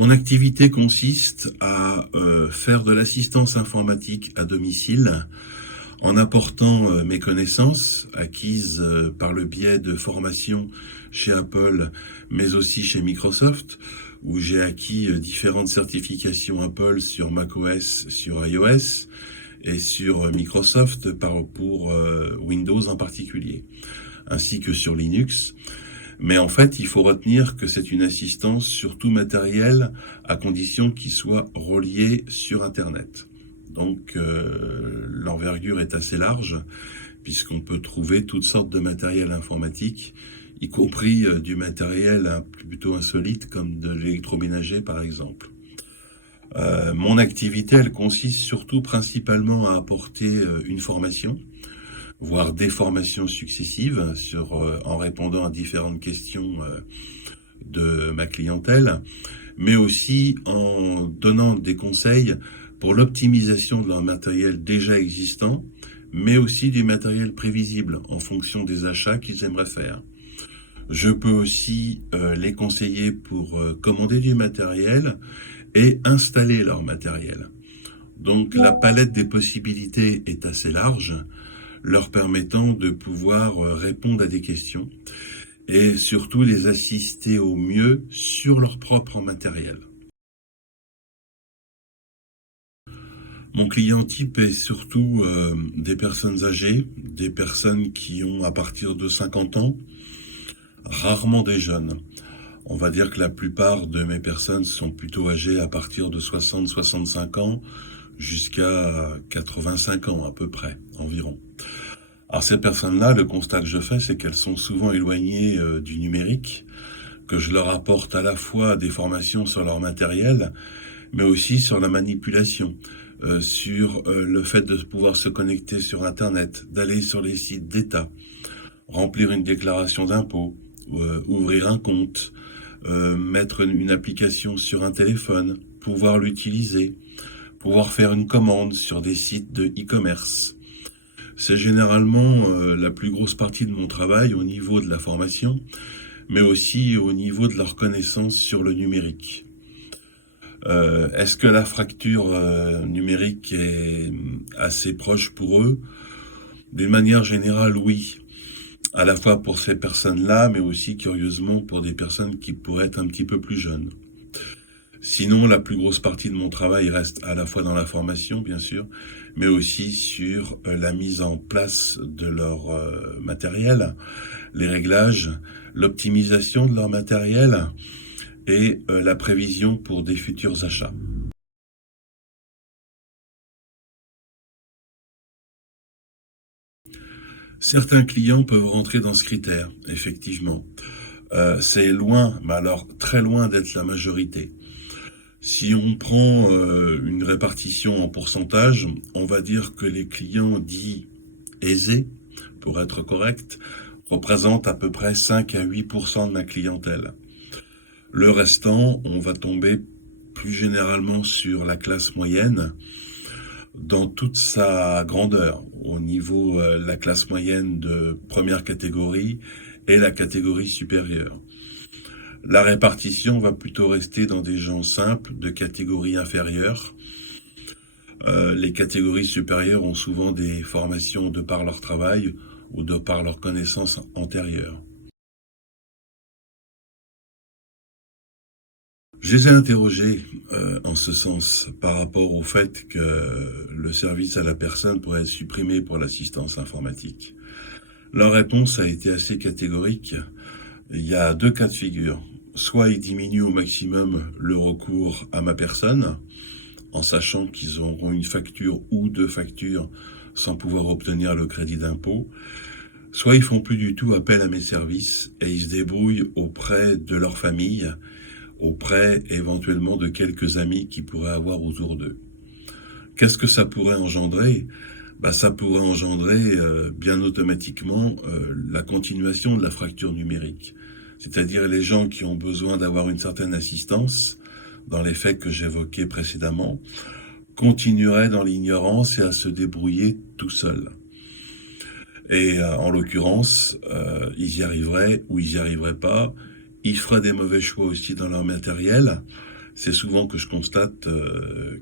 Mon activité consiste à faire de l'assistance informatique à domicile en apportant mes connaissances acquises par le biais de formations chez Apple, mais aussi chez Microsoft, où j'ai acquis différentes certifications Apple sur macOS, sur iOS et sur Microsoft pour Windows en particulier, ainsi que sur Linux. Mais en fait, il faut retenir que c'est une assistance sur tout matériel à condition qu'il soit relié sur Internet. Donc l'envergure est assez large puisqu'on peut trouver toutes sortes de matériel informatique, y compris du matériel plutôt insolite comme de l'électroménager par exemple. Mon activité, elle consiste surtout principalement à apporter une formation, voire des formations successives en répondant à différentes questions de ma clientèle, mais aussi en donnant des conseils pour l'optimisation de leur matériel déjà existant, mais aussi du matériel prévisible en fonction des achats qu'ils aimeraient faire. Je peux aussi les conseiller pour commander du matériel et installer leur matériel. Donc la palette des possibilités est assez large, leur permettant de pouvoir répondre à des questions et surtout les assister au mieux sur leur propre matériel. Mon client type est surtout des personnes âgées, des personnes qui ont à partir de 50 ans, rarement des jeunes. On va dire que la plupart de mes personnes sont plutôt âgées à partir de 60-65 ans jusqu'à 85 ans à peu près, environ. Alors ces personnes-là, le constat que je fais, c'est qu'elles sont souvent éloignées du numérique, que je leur apporte à la fois des formations sur leur matériel, mais aussi sur la manipulation, sur le fait de pouvoir se connecter sur Internet, d'aller sur les sites d'État, remplir une déclaration d'impôt, ouvrir un compte, mettre une application sur un téléphone, pouvoir l'utiliser, pouvoir faire une commande sur des sites de e-commerce. C'est généralement la plus grosse partie de mon travail au niveau de la formation, mais aussi au niveau de leur connaissance sur le numérique. Est-ce que la fracture numérique est assez proche pour eux? D'une manière générale, oui. À la fois pour ces personnes-là, mais aussi curieusement pour des personnes qui pourraient être un petit peu plus jeunes. Sinon, la plus grosse partie de mon travail reste à la fois dans la formation, bien sûr, mais aussi sur la mise en place de leur matériel, les réglages, l'optimisation de leur matériel et la prévision pour des futurs achats. Certains clients peuvent rentrer dans ce critère, effectivement. C'est loin, mais alors très loin d'être la majorité. Si on prend une répartition en pourcentage, on va dire que les clients dits aisés, pour être correct, représentent à peu près 5 à 8% de ma clientèle. Le restant, on va tomber plus généralement sur la classe moyenne, dans toute sa grandeur, au niveau de la classe moyenne de première catégorie et la catégorie supérieure. La répartition va plutôt rester dans des gens simples de catégorie inférieure. Les catégories supérieures ont souvent des formations de par leur travail ou de par leurs connaissances antérieures. Je les ai interrogés en ce sens par rapport au fait que le service à la personne pourrait être supprimé pour l'assistance informatique. Leur réponse a été assez catégorique. Il y a deux cas de figure. Soit ils diminuent au maximum le recours à ma personne, en sachant qu'ils auront une facture ou deux factures sans pouvoir obtenir le crédit d'impôt, soit ils font plus du tout appel à mes services et ils se débrouillent auprès de leur famille, auprès éventuellement de quelques amis qu'ils pourraient avoir autour d'eux. Qu'est-ce que ça pourrait engendrer ? Ça pourrait engendrer bien automatiquement la continuation de la fracture numérique. C'est-à-dire les gens qui ont besoin d'avoir une certaine assistance, dans les faits que j'évoquais précédemment, continueraient dans l'ignorance et à se débrouiller tout seuls. Et en l'occurrence, ils y arriveraient ou ils y arriveraient pas. Ils feraient des mauvais choix aussi dans leur matériel, c'est souvent que je constate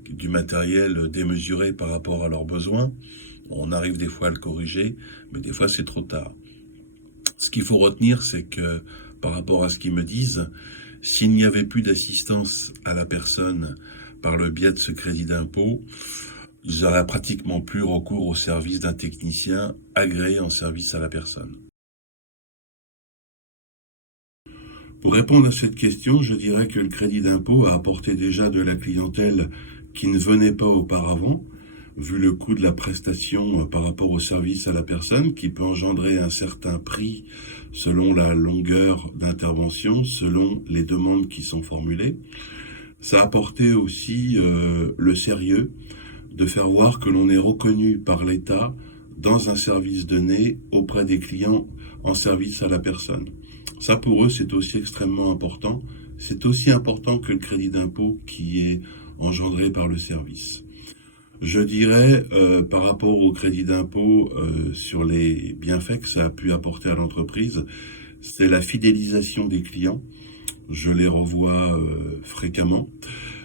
du matériel démesuré par rapport à leurs besoins. On arrive des fois à le corriger, mais des fois c'est trop tard. Ce qu'il faut retenir, c'est que par rapport à ce qu'ils me disent, s'il n'y avait plus d'assistance à la personne par le biais de ce crédit d'impôt, ils auraient pratiquement plus recours au service d'un technicien agréé en service à la personne. Pour répondre à cette question, je dirais que le crédit d'impôt a apporté déjà de la clientèle qui ne venait pas auparavant, vu le coût de la prestation par rapport au service à la personne, qui peut engendrer un certain prix selon la longueur d'intervention, selon les demandes qui sont formulées. Ça a apporté aussi le sérieux de faire voir que l'on est reconnu par l'État dans un service donné auprès des clients en service à la personne. Ça, pour eux, c'est aussi extrêmement important. C'est aussi important que le crédit d'impôt qui est engendré par le service. Je dirais, par rapport au crédit d'impôt, sur les bienfaits que ça a pu apporter à l'entreprise, c'est la fidélisation des clients. Je les revois fréquemment.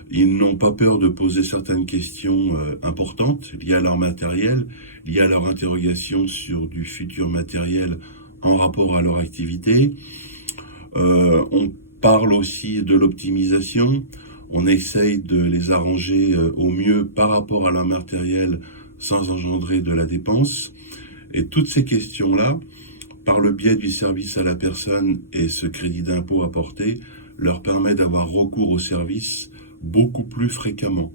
Ils n'ont pas peur de poser certaines questions importantes liées à leur matériel, liées à leur interrogation sur du futur matériel en rapport à leur activité. On parle aussi de l'optimisation. On essaye de les arranger au mieux par rapport à leur matériel sans engendrer de la dépense. Et toutes ces questions-là, par le biais du service à la personne et ce crédit d'impôt apporté, leur permet d'avoir recours au service beaucoup plus fréquemment.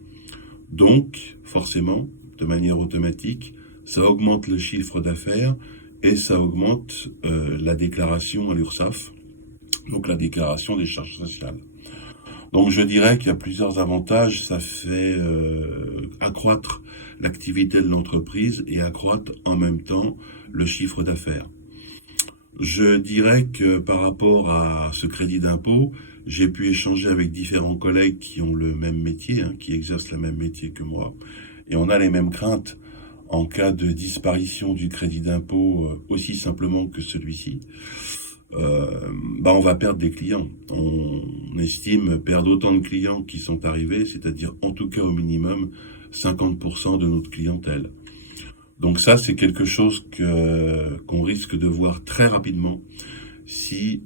Donc, forcément, de manière automatique, ça augmente le chiffre d'affaires et ça augmente la déclaration à l'URSSAF, donc la déclaration des charges sociales. Donc je dirais qu'il y a plusieurs avantages. Ça fait accroître l'activité de l'entreprise et accroître en même temps le chiffre d'affaires. Je dirais que par rapport à ce crédit d'impôt, j'ai pu échanger avec différents collègues qui ont le même métier, qui exercent le même métier que moi, et on a les mêmes craintes en cas de disparition du crédit d'impôt aussi simplement que celui-ci. On va perdre des clients. On estime perdre autant de clients qui sont arrivés, c'est-à-dire en tout cas au minimum 50% de notre clientèle. Donc ça, c'est quelque chose qu'on risque de voir très rapidement si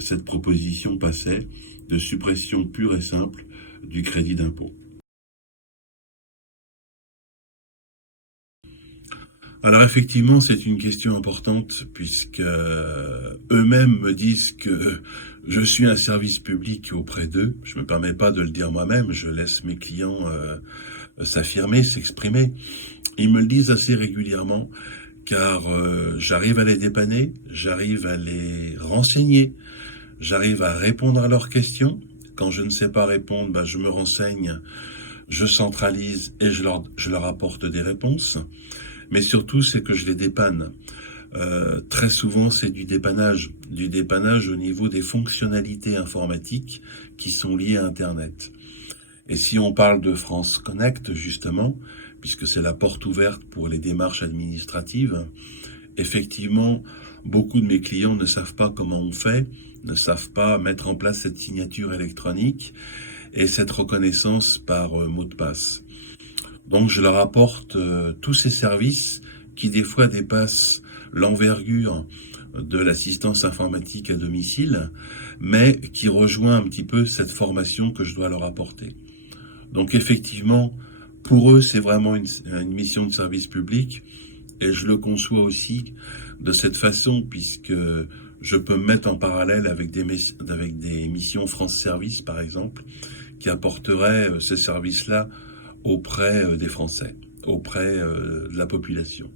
cette proposition passait de suppression pure et simple du crédit d'impôt. Alors effectivement, c'est une question importante puisque eux-mêmes me disent que je suis un service public auprès d'eux. Je me permets pas de le dire moi-même, je laisse mes clients s'affirmer, s'exprimer. Ils me le disent assez régulièrement car j'arrive à les dépanner, j'arrive à les renseigner, j'arrive à répondre à leurs questions. Quand je ne sais pas répondre, je me renseigne, je centralise et je leur apporte des réponses. Mais surtout, c'est que je les dépanne. Très souvent, c'est du dépannage au niveau des fonctionnalités informatiques qui sont liées à Internet. Et si on parle de France Connect, justement, puisque c'est la porte ouverte pour les démarches administratives, effectivement, beaucoup de mes clients ne savent pas comment on fait, ne savent pas mettre en place cette signature électronique et cette reconnaissance par mot de passe. Donc je leur apporte tous ces services qui des fois dépassent l'envergure de l'assistance informatique à domicile, mais qui rejoint un petit peu cette formation que je dois leur apporter. Donc effectivement, pour eux, c'est vraiment une mission de service public, et je le conçois aussi de cette façon, puisque je peux me mettre en parallèle avec des missions France Service, par exemple, qui apporteraient ces services-là auprès des Français, auprès de la population.